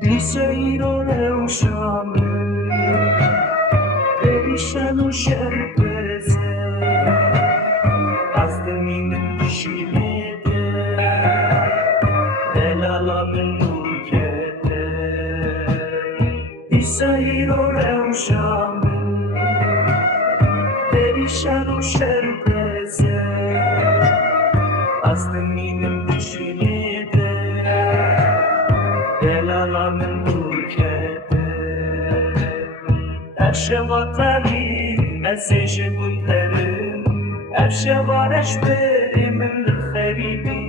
Diceiro eu chamo, deixando şerbeze, Azdemin dişimide, Delalamın ülkede. Diceiro eu chamo, deixando şerbeze, Azdemin dişimide, Delalamın ülkede. Erşevatari mesajı bunların, Erşevareş berimin kharibi,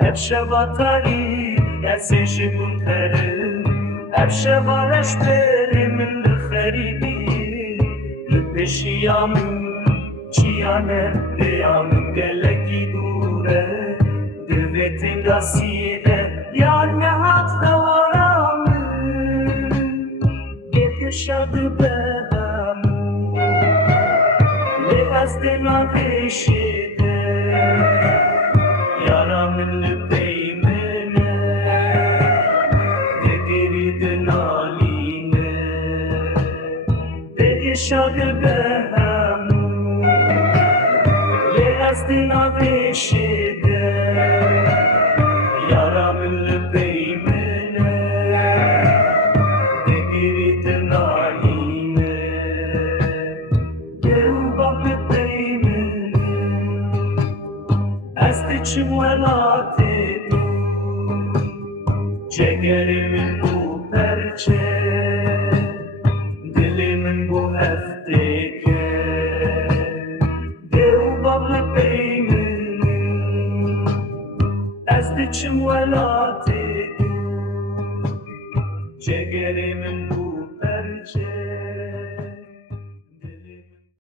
Erşevatari mesajı bunların, Erşevareş berimin kharibi. Peşiyamın çiyane deyamın geleki dure, Düvetin gasire yani hatta varamın, Yaşadı behamu, Leazden ateşide, Yaramın lübeymene, Dediridin haline, Yaşadı behamu, Leazden ateşide, Yaramın lübeymene, Çimvelat edin, Cegerimin bu perçe, Dilimin bu hefteke, Devbablı beynin, Ezdi çimvelat edin, Cegerimin bu perçe.